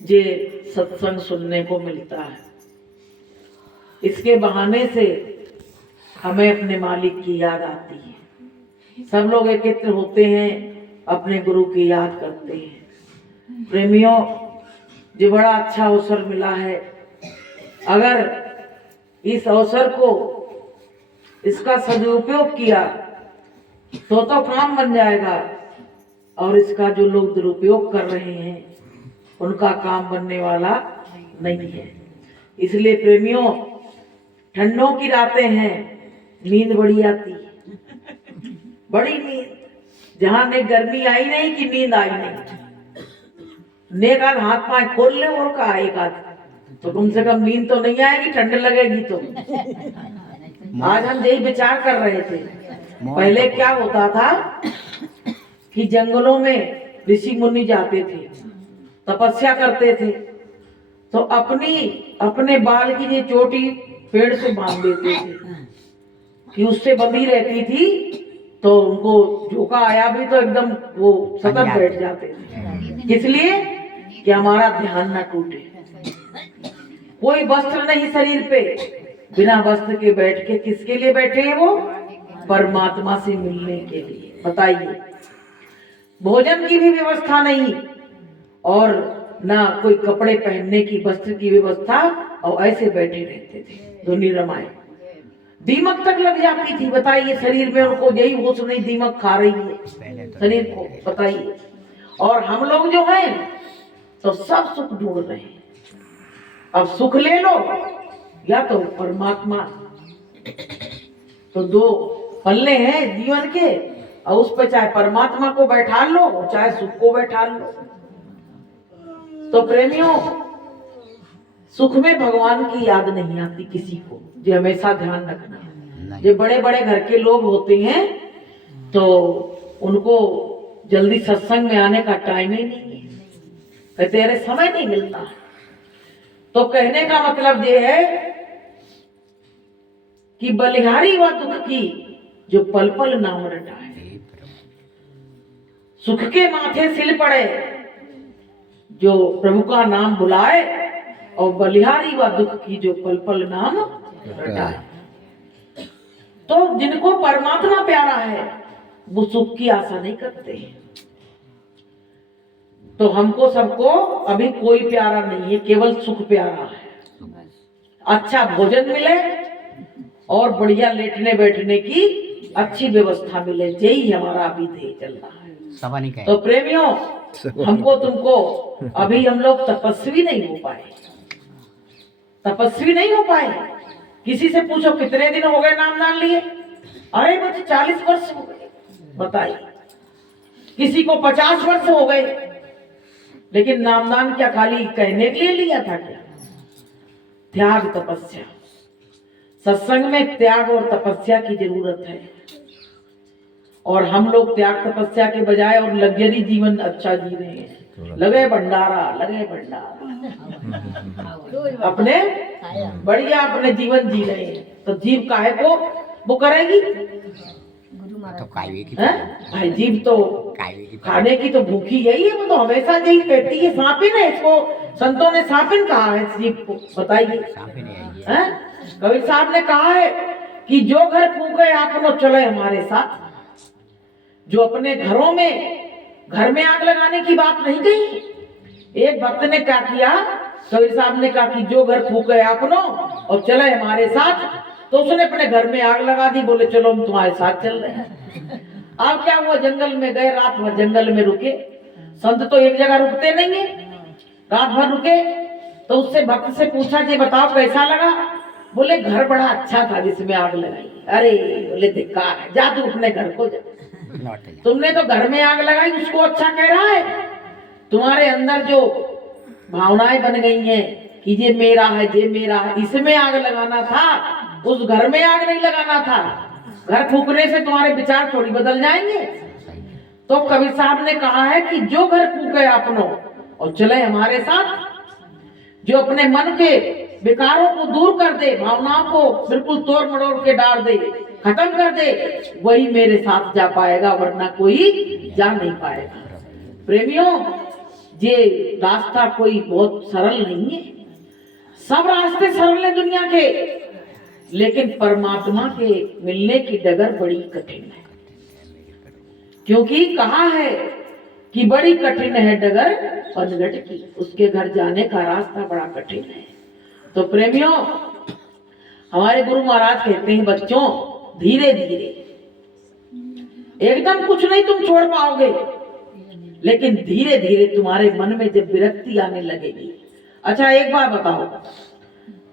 जे सत्संग सुनने को मिलता है। इसके बहाने से हमें अपने मालिक की याद आती है। सब लोग एकत्र होते हैं, अपने गुरु की याद करते हैं। प्रेमियों, जो बड़ा अच्छा अवसर मिला है, अगर इस अवसर को, इसका सदुपयोग किया तो काम बन जाएगा, और इसका जो लोग दुरुपयोग कर रहे हैं उनका काम बनने वाला नहीं है। इसलिए प्रेमियों, ठंडों की रातें हैं, नींद बड़ी आती है, बड़ी नींद, जहां ने गर्मी आई नहीं कि नींद आई नहीं, नेक आध हाथ पांव खोल ले और का एक आध, तो कम से कम नींद तो नहीं आएगी, ठंड लगेगी तो। आज हम यही विचार कर रहे थे, पहले क्या होता था कि जंगलों में ऋषि मुनि जाते थे, तपस्या करते थे, तो अपने बाल की ये चोटी पेड़ से बांध देते थे कि उससे बंधी रहती थी, तो उनको झोंका आया भी तो एकदम वो सतत बैठ जाते थे। इसलिए कि हमारा ध्यान ना टूटे। कोई वस्त्र नहीं शरीर पे, बिना वस्त्र के बैठ के किसके लिए बैठे हैं वो? परमात्मा से मिलने के लिए। बताइए, भोजन की भी व्यवस्था नहीं, और ना कोई कपड़े पहनने की, वस्त्र की व्यवस्था, और ऐसे बैठे रहते थे धुनी रमाए। दीमक तक लग जाती थी। बताइए, शरीर में उनको यही होश नहीं, दीमक खा रही है शरीर को। बताइए, और हम लोग जो हैं तो सब सुख ढूंढ रहे हैं। अब सुख ले लो या तो परमात्मा, तो दो पल्ले हैं जीवन के, और उस पर चाहे परमात्मा को बैठा लो चाहे सुख को बैठा लो। तो प्रेमियों, सुख में भगवान की याद नहीं आती किसी को, ये हमेशा ध्यान रखना। ये बड़े बड़े घर के लोग होते हैं तो उनको जल्दी सत्संग में आने का टाइम ही नहीं है, कहते अरे समय नहीं मिलता। तो कहने का मतलब ये है कि बलिहारी व दुख की जो पल पल नाम रटाए, सुख के माथे सिल पड़े जो प्रभु का नाम बुलाए, और बलिहारी व दुख की जो पल पल नाम रटाए। तो जिनको परमात्मा प्यारा है वो सुख की आशा नहीं करते हैं। तो हमको सबको अभी कोई प्यारा नहीं है, केवल सुख प्यारा है। अच्छा भोजन मिले और बढ़िया लेटने बैठने की अच्छी व्यवस्था मिले, यही हमारा अभी ध्येय चल रहा है। तो प्रेमियों, हमको तुमको अभी हम लोग तपस्वी नहीं हो पाए, तपस्वी नहीं हो पाए। किसी से पूछो कितने दिन हो गए नाम दान लिए, अरे मुझे 40 वर्ष हो गए। बताइए, किसी को 50 वर्ष हो गए, लेकिन नामदान क्या खाली कहने के लिए लिया था क्या? त्याग तपस्या, सत्संग में त्याग और तपस्या की जरूरत है। और हम लोग त्याग तपस्या के बजाय और लग्जरी जीवन अच्छा जी रहे हैं, लगे भंडारा, लगे भंडारा, अपने बढ़िया अपने जीवन जी रहे हैं। तो जीव काहे को वो करेगी? भाई जीव तो खाने की तो भूखी यही है, वो तो हमेशा यही कहती है। सांपिन है, इसको संतों ने सांपिन कहा है इस जीव को। बताइए, कबीर साहब ने कहा है कि जो घर फूके आपनो चले हमारे साथ। जो अपने घरों में, घर में आग लगाने की बात नहीं कही। एक भक्त ने क्या किया, कबीर साहब ने कहा कि जो घर फूके आपनो और चले हमारे साथ, तो उसने अपने घर में आग लगा दी। बोले चलो हम तुम्हारे साथ चल रहे हैं। अब क्या हुआ, जंगल में गए, रात भर जंगल में रुके। संत तो एक जगह रुकते नहीं है, रात भर रुके। तो उससे भक्त से पूछा कि बताओ कैसा लगा? बोले घर बड़ा अच्छा था जिसमें आग लगाई। अरे बोले धिक्कार है, जा तू अपने घर को जा, तुमने तो घर में आग लगाई उसको अच्छा कह रहा है। तुम्हारे अंदर जो भावनाएं बन गई हैं कि ये मेरा है, ये मेरा है, इसमें आग लगाना था, उस घर में आग नहीं लगाना था। घर फूकने से तुम्हारे विचार थोड़ी बदल जाएंगे। तो कबीर साहब ने कहा है कि जो घर फूके अपनो और चले हमारे साथ, जो अपने मन के विकारों को दूर कर दे, भावनाओं को बिल्कुल तोड़ मड़ोड़ के डाल दे, खत्म कर दे, वही मेरे साथ जा पाएगा, वरना कोई जा नहीं पाएगा। प्रेमियों, ये रास्ता कोई बहुत सरल नहीं है। सब रास्ते सरल है दुनिया के, लेकिन परमात्मा के मिलने की डगर बड़ी कठिन है। क्योंकि कहा है कि बड़ी कठिन है डगर पनघट की, उसके घर जाने का रास्ता बड़ा कठिन है। तो प्रेमियों, हमारे गुरु महाराज कहते हैं बच्चों, धीरे धीरे, एकदम कुछ नहीं तुम छोड़ पाओगे, लेकिन धीरे धीरे तुम्हारे मन में जब विरक्ति आने लगेगी। अच्छा एक बात बताओ,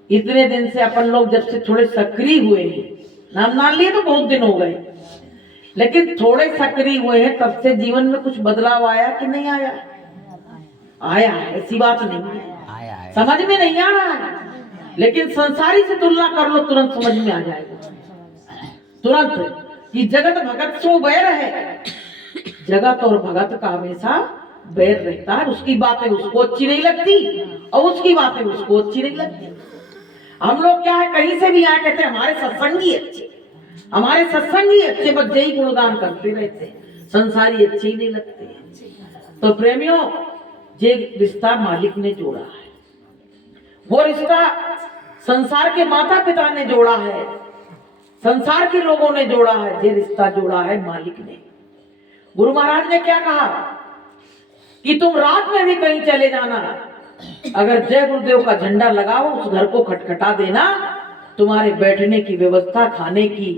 इतने दिन से अपन लोग जब से थोड़े सक्रिय हुए हैं, नाम मान लिए तो बहुत दिन हो गए, लेकिन थोड़े सक्रिय हुए हैं तब से जीवन में कुछ बदलाव आया कि नहीं आया? आया है, ऐसी बात नहीं है। समझ में नहीं आ रहा है, लेकिन संसारी से तुलना कर लो, तुरंत समझ में आ जाएगा। तुरंत कि जगत भगत सो बैर है, जगत और भगत का हमेशा बैर रहता है। उसकी बातें उसको अच्छी नहीं लगती और उसकी बातें उसको अच्छी नहीं लगती। हम लोग क्या है, कहीं से भी आए कहते हमारे सत्संगी अच्छे, हमारे सत्संगी अच्छे, बस यही गुणगान करते रहते हैं, संसारी अच्छे ही नहीं लगते। तो प्रेमियों, ये रिश्ता मालिक ने जोड़ा है, वो रिश्ता संसार के माता पिता ने जोड़ा है, संसार के लोगों ने जोड़ा है, ये रिश्ता जोड़ा है मालिक ने। गुरु महाराज ने क्या कहा कि तुम रात में भी कहीं चले जाना, अगर जय गुरुदेव का झंडा लगाओ, उस घर को खटखटा देना, तुम्हारे बैठने की व्यवस्था, खाने की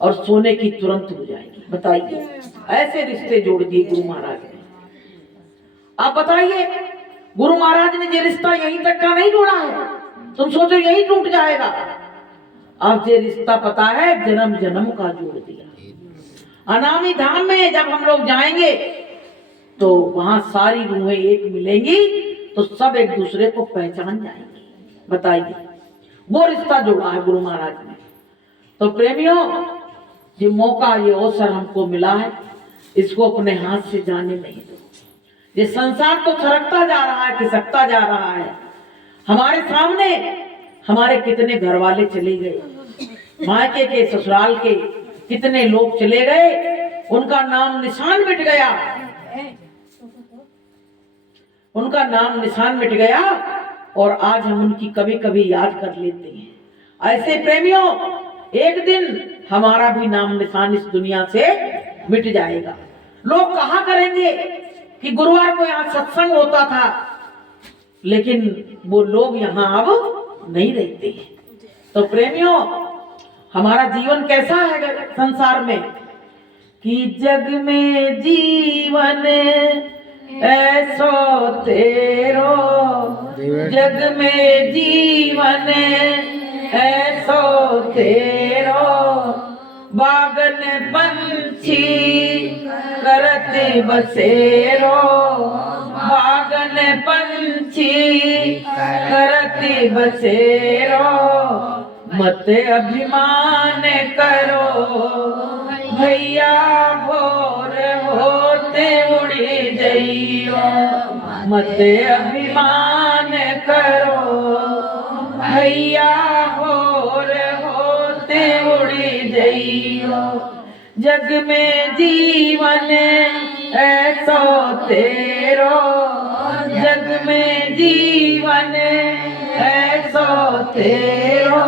और सोने की तुरंत हो जाएगी। बताइए, ऐसे रिश्ते जोड़ दिए गुरु महाराज ने। आप बताइए, गुरु महाराज ने ये रिश्ता यहीं तक का नहीं जोड़ा है, तुम सोचो यही टूट जाएगा। अब ये रिश्ता पता है जन्म जन्म का जोड़ दिया। अनामी धाम में जब हम लोग जाएंगे तो वहां सारी रूहें एक मिलेंगी, तो सब एक दूसरे को पहचान जाएंगे। बताइए, वो रिश्ता जोड़ा है गुरु महाराज ने। तो प्रेमियों, ये मौका, ये अवसर हमको मिला है, इसको अपने हाथ से जाने नहीं दो। ये संसार तो सरकता जा रहा है, खिसकता जा रहा है। हमारे सामने हमारे कितने घर वाले चले गए, मायके के ससुराल के कितने लोग चले गए, उनका नाम निशान मिट गया, उनका नाम निशान मिट गया, और आज हम उनकी कभी कभी याद कर लेते हैं। ऐसे प्रेमियों, एक दिन हमारा भी नाम निशान इस दुनिया से मिट जाएगा। लोग कहा करेंगे कि गुरुवार को यहाँ सत्संग होता था, लेकिन वो लोग यहाँ अब नहीं रहते हैं। तो प्रेमियों, हमारा जीवन कैसा है संसार में कि जग में जीवन ऐसो तेरो, जग में जीवन ऐसो तेरो, बागन पंछी करते बसेरो, बागन पंछी करते बसेरो, मत अभिमान करो भैया, भोर होते उड़ी जइयो, मत अभिमान करो भैया, भोर होते उड़ी जइयो, जग में जीवन ऐसो तेरो, जग में जीवन ऐसो तेरो,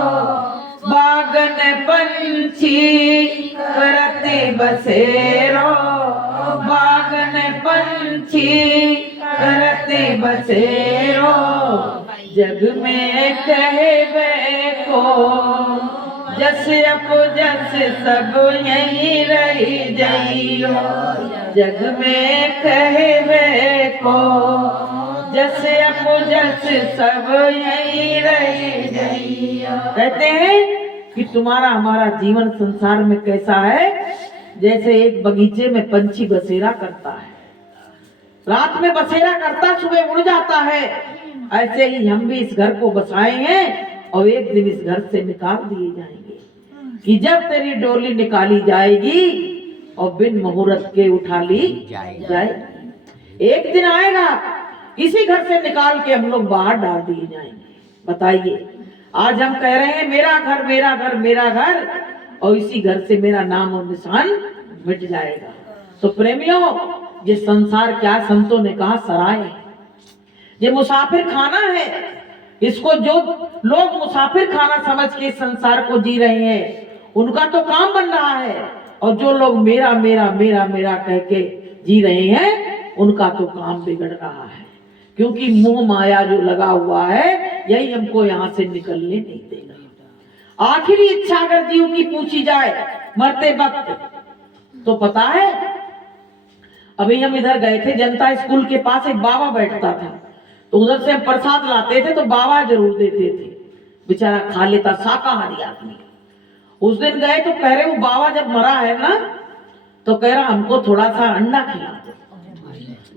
बागन पंछी करते बसेरो, बागन पंछी करते बसेरो, जग में कहबे को जस अप जस सब यहीं रही जइयो, जग में कहबे को जस अप जस सब यहीं रही जइयो। कहते हैं कि तुम्हारा हमारा जीवन संसार में कैसा है, जैसे एक बगीचे में पंछी बसेरा करता है, रात में बसेरा करता, सुबह उड़ जाता है, ऐसे ही हम भी इस घर को बसाए हैं और एक दिन इस घर से निकाल दिए जाएंगे। कि जब तेरी डोली निकाली जाएगी और बिन मुहूर्त के उठा ली जाएगी, एक दिन आएगा इसी घर से निकाल के हम लोग बाहर डाल दिए जाएंगे। बताइए, आज हम कह रहे हैं मेरा घर मेरा घर मेरा घर, और इसी घर से मेरा नाम और निशान मिट जाएगा। तो प्रेमियों, ये संसार क्या, संतों ने कहा सराय, ये मुसाफिर खाना है। इसको जो लोग मुसाफिर खाना समझ के संसार को जी रहे हैं उनका तो काम बन रहा है, और जो लोग मेरा मेरा मेरा मेरा कह के जी रहे हैं उनका तो काम बिगड़ रहा है। क्योंकि मोह माया जो लगा हुआ है यही हमको यहाँ से निकलने नहीं देगा। आखिरी इच्छा अगर जीव की पूछी जाए मरते वक्त तो पता है, अभी हम इधर गए थे, जनता स्कूल के पास एक बाबा बैठता था, तो उधर से हम प्रसाद लाते थे तो बाबा जरूर देते थे, बेचारा खा लेता, शाकाहारी आदमी। उस दिन गए तो कह रहे वो बाबा जब मरा है ना तो कह रहा हमको थोड़ा सा अंडा खिला दो।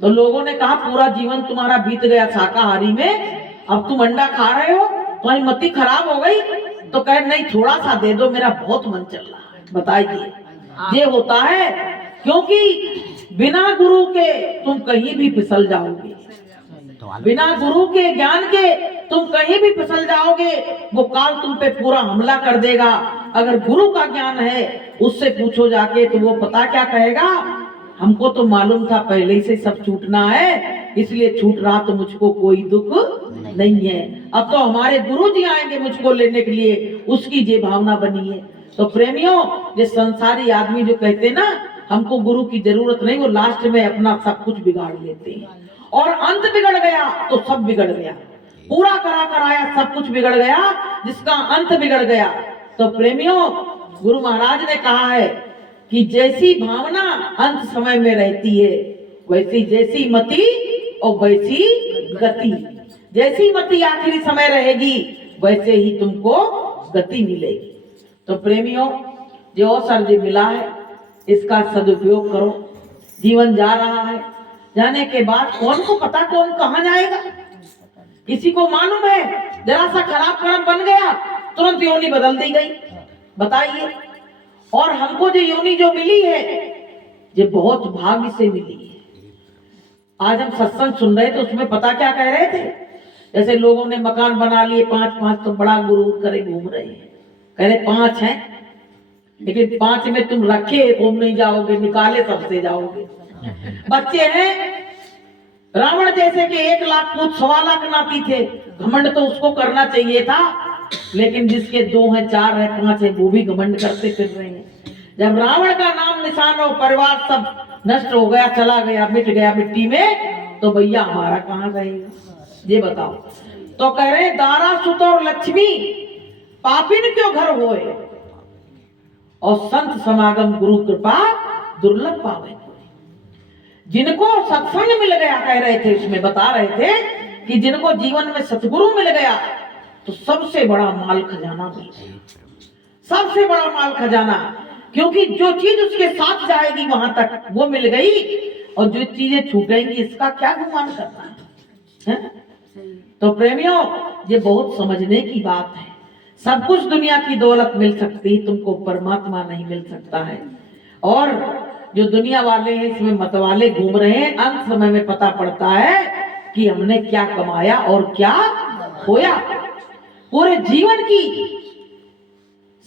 तो लोगों ने कहा पूरा जीवन तुम्हारा बीत गया शाकाहारी में, अब तुम अंडा खा रहे हो, तुम्हारी मति खराब हो गई। तो कह नहीं थोड़ा सा दे दो, मेरा बहुत मन चल रहा है। बताइए, ये होता है क्योंकि बिना गुरु के तुम कहीं भी फिसल जाओगे, बिना गुरु के ज्ञान के तुम कहीं भी फिसल जाओगे, वो काल तुम पे पूरा हमला कर देगा। अगर गुरु का ज्ञान है उससे पूछो जाके तो वो पता क्या कहेगा, हमको तो मालूम था पहले ही से सब छूटना है, इसलिए छूट रहा तो मुझको कोई दुख नहीं है। अब तो हमारे गुरु जी आएंगे मुझको लेने के लिए, उसकी ये भावना बनी है। तो प्रेमियों, ये संसारी आदमी जो कहते ना हमको गुरु की जरूरत नहीं, वो लास्ट में अपना सब कुछ बिगाड़ लेते हैं, और अंत बिगड़ गया तो सब बिगड़ गया। पूरा करा कराया सब कुछ बिगड़ गया, जिसका अंत बिगड़ गया। तो प्रेमियों, गुरु महाराज ने कहा है कि जैसी भावना अंत समय में रहती है वैसी जैसी मति और वैसी गति, जैसी मति आखिरी समय रहेगी वैसे ही तुमको गति मिलेगी। तो प्रेमियों, जो अवसर जो मिला है इसका सदुपयोग करो। जीवन जा रहा है, जाने के बाद कौन को पता कौन कहाँ जाएगा, किसी को मालूम है। जरा सा खराब कर्म बन गया तुरंत योनि बदल दी गई, बताइए। और हमको जो योनि जो मिली है ये बहुत भाग्य से मिली है। आज हम सत्संग सुन रहे थे, उसमें पता क्या कह रहे थे, जैसे लोगों ने मकान बना लिए 5-5 तो बड़ा गुरूर करे घूम रहे हैं, कह रहे 5 हैं लेकिन 5 में तुम रखे घूम नहीं जाओगे, निकाले सबसे जाओगे। बच्चे हैं रावण जैसे के 1 लाख पूत 1.25 लाख नाती थे, घमंड तो उसको करना चाहिए था, लेकिन जिसके 2 हैं 4 हैं 5 हैं वो भी घमंड करते फिर रहे हैं। जब रावण का नाम निशान और परिवार सब नष्ट हो गया, चला गया, मिट गया मिट्टी में, तो भैया हमारा कहाँ रहेगा, ये बताओ। तो कह रहे दारा सुत और लक्ष्मी पापिन क्यों घर होए, और संत समागम गुरु कृपा दुर्लभ पावे। जिनको सत्संग मिल गया, कह रहे थे इसमें बता रहे थे कि जिनको जीवन में सतगुरु मिल गया तो सबसे बड़ा माल खजाना मिल गया, सबसे बड़ा माल खजाना। क्योंकि जो चीज उसके साथ जाएगी वहां तक वो मिल गई, और जो चीजें छूटेंगी इसका क्या गुमान करना है? तो प्रेमियों, ये बहुत समझने की बात है। सब कुछ दुनिया की दौलत मिल सकती, तुमको परमात्मा नहीं मिल सकता है। और जो दुनिया वाले हैं इसमें मतवाले घूम रहे हैं, अंत समय में पता पड़ता है कि हमने क्या कमाया और क्या खोया। पूरे जीवन की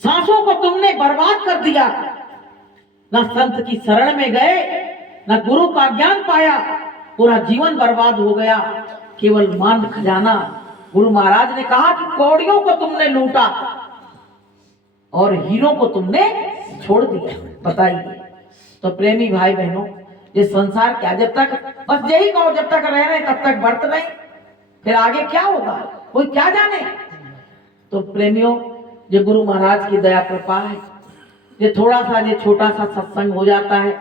सांसों को तुमने बर्बाद कर दिया, ना संत की शरण में गए, ना गुरु का ज्ञान पाया, पूरा जीवन बर्बाद हो गया। केवल मान खजाना। गुरु महाराज ने कहा कि कौड़ियों को तुमने लूटा और हीरो को तुमने छोड़ दिया। बताइए। तो प्रेमी भाई बहनों, ये संसार क्या, जब तक बस यही कहो, जब तक रह रहे तब तक बरत रहे, फिर आगे क्या होगा कोई क्या जाने। तो प्रेमियों, ये गुरु महाराज की दया कृपा है, ये थोड़ा सा ये छोटा सा सत्संग हो जाता है,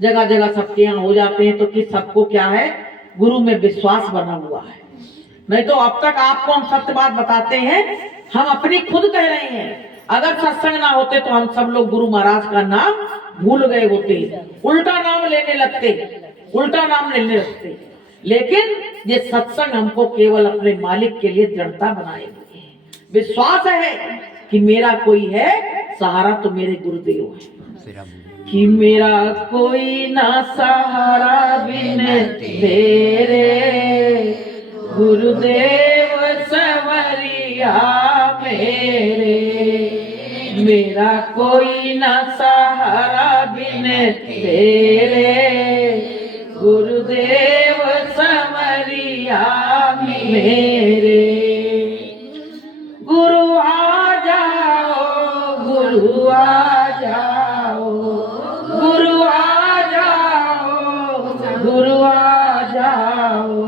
जगह जगह सबके यहाँ हो जाते हैं, तो कि सबको क्या है, गुरु में विश्वास बना हुआ है। नहीं तो अब तक आपको हम सत्य बात बताते हैं, हम अपनी खुद कह रहे हैं। अगर सत्संग ना होते तो हम सब लोग गुरु महाराज का नाम भूल गए होते, उल्टा नाम लेने लगते, उल्टा नाम लेने लगते। लेकिन ये सत्संग हमको केवल अपने मालिक के लिए दृढ़ता बनाए हुए है। विश्वास है कि मेरा कोई है सहारा, तो मेरे गुरुदेव है। कि मेरा कोई ना सहारा बिन तेरे, गुरुदेव संवरिया मेरे। मेरा कोई ना सहारा बिन तेरे, गुरुदेव संवरिया मेरे। गुरु आ जाओ, गुरु आ जाओ, गुरु आ जाओ, गुरु आ जाओ।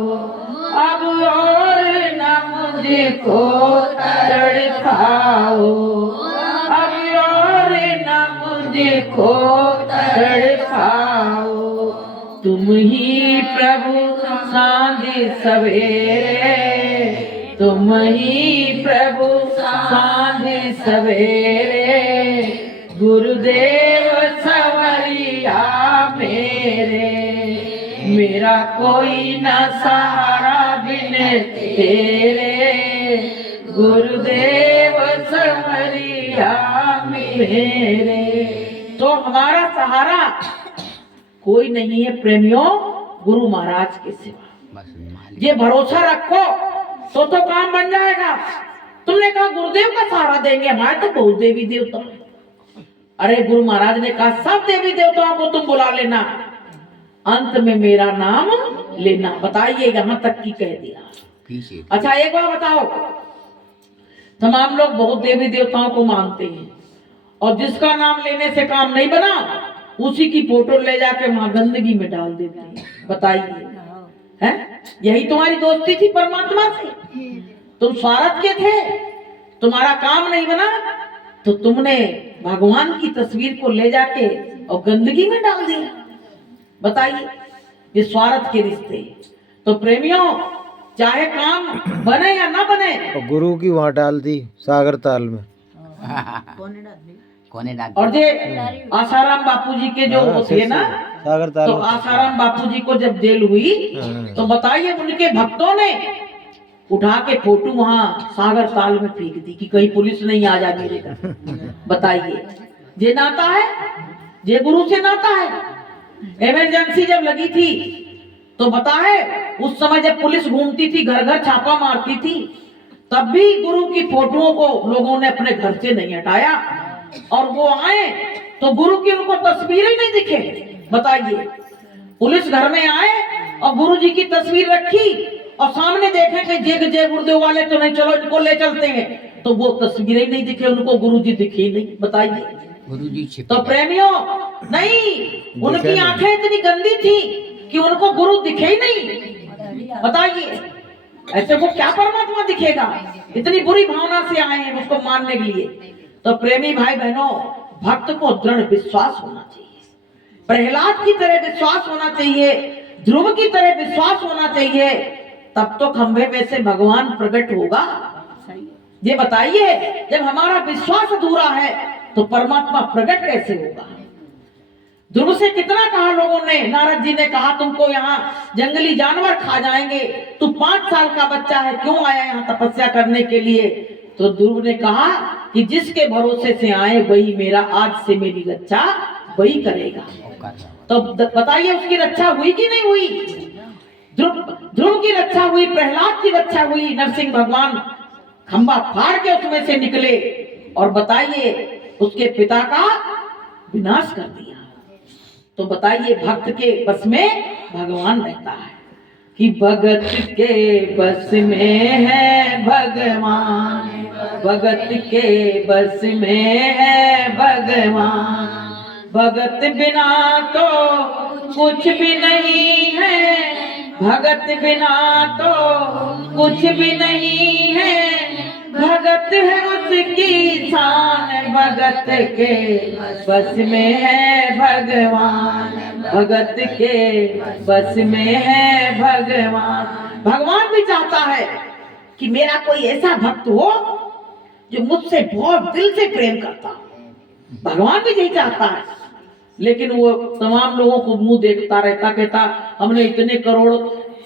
अब और न मुझको तड़पाओ, अब और न मुझको तड़पाओ। तुम ही प्रभु सांझ सवेरे, तुम ही प्रभु सांझ सवेरे। गुरुदेव सवरिया मेरे, मेरा कोई न सहारा बिन तेरे। गुरुदेव सवरिया मेरे। तो हमारा सहारा कोई नहीं है प्रेमियों, गुरु महाराज के सिवा। ये भरोसा रखो तो काम बन जाएगा। तुमने कहा गुरुदेव का सहारा देंगे, हमारे तो बहुत देवी देवता है। अरे गुरु महाराज ने कहा सब देवी देवताओं को तुम बुला लेना, अंत में मेरा नाम लेना। बताइए, यहाँ तक की कह दिया। अच्छा एक बार बताओ, तमाम लोग बहुत देवी देवताओं को मानते हैं और जिसका नाम लेने से काम नहीं बना, उसी की फोटो ले जाके वहां गंदगी में डाल देते हैं। बताइए, हैं? यही तुम्हारी दोस्ती थी परमात्मा से? तुम स्वार्थ के थे, तुम्हारा काम नहीं बना तो तुमने भगवान की तस्वीर को ले जाके और गंदगी में डाल दिया। बताइए, ये स्वार्थ के रिश्ते। तो प्रेमियों, चाहे काम बने या ना बने, और गुरु की वहाँ डाल दी सागर ताल में। और ये आसाराम बापूजी के जो थे ना, सागर ताल तो आसाराम बापूजी को जब जेल हुई तो बताइए उनके भक्तों ने उठा के फोटो वहां सागर ताल में फेंक दी कि कहीं पुलिस नहीं आ जा मेरे घर। बताइए, ये नाता है, ये गुरु से नाता है। इमरजेंसी जब लगी थी तो बताए, उस समय जब पुलिस घूमती थी, घर घर छापा मारती थी, तब भी गुरु की फोटोओं को लोगों ने अपने घर से नहीं हटाया। और वो आए तो गुरु की उनको तस्वीरें ही नहीं दिखे। बताइए, पुलिस घर में आए और गुरु जी की तस्वीर रखी और सामने देखे कि जय गुरुदेव वाले तो नहीं, चलो इनको ले चलते हैं, तो वो तस्वीरें नहीं दिखे उनको, गुरु जी दिखे नहीं। बताइए, गुरु जी तो प्रेमियों नहीं, उनकी आंखें इतनी गंदी थी कि उनको गुरु दिखे ही नहीं। बताइए, ऐसे वो क्या परमात्मा दिखेगा? इतनी बुरी भावना से आए हैं उसको मानने के लिए। तो प्रेमी भाई बहनों, भक्त को दृढ़ विश्वास होना चाहिए, प्रहलाद की तरह विश्वास होना चाहिए, ध्रुव की तरह विश्वास होना चाहिए, तब तो खंभे में से भगवान प्रकट होगा। ये बताइए, जब हमारा विश्वास अधूरा है तो परमात्मा प्रकट कैसे होगा? ध्रुव से कितना कहा लोगों ने, नारद जी ने कहा तुमको यहाँ जंगली जानवर खा जाएंगे, तू 5 साल का बच्चा है, क्यों आया यहाँ तपस्या करने के लिए? तो ध्रुव ने कहा कि जिसके भरोसे से आए वही मेरा, आज से मेरी रक्षा वही करेगा। तो बताइए, उसकी रक्षा हुई कि नहीं हुई? ध्रुव की रक्षा हुई, प्रहलाद की रक्षा हुई। नरसिंह भगवान खंबा फाड़ के उसमें से निकले और बताइए उसके पिता का विनाश कर दिया। तो बताइए, भक्त के बस में भगवान रहता है कि भगत के बस में है भगवान, भगत के बस में है भगवान। भगत बिना तो कुछ भी नहीं है, भगत बिना तो कुछ भी नहीं है। भगत है उसकी शान, भगत के बस में है भगवान, भगत के बस में है भगवान। भगवान भी चाहता है कि मेरा कोई ऐसा भक्त हो जो मुझसे बहुत दिल से प्रेम करता हो। भगवान भी यही चाहता है, लेकिन वो तमाम लोगों को मुंह देखता रहता, कहता हमने इतने करोड़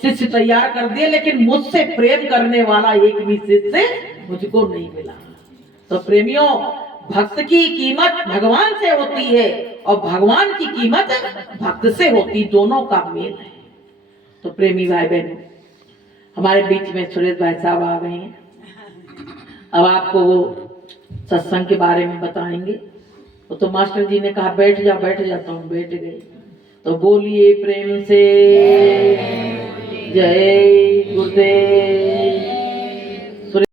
शिष्य तैयार कर दिए, लेकिन मुझसे प्रेम करने वाला एक भी शिष्य मुझको नहीं मिला। तो प्रेमियों, भक्त की कीमत भगवान से होती है और भगवान की कीमत भक्त से होती, दोनों का मेल है। तो प्रेमी भाई बहनों, हमारे बीच में सुरेश भाई साहब आ गए हैं, अब आपको वो सत्संग के बारे में बताएंगे। वो तो मास्टर जी ने कहा बैठ जा, बैठ जाता हूँ, बैठ गए। तो बोलिए प्रेम से जय गुरुदेव।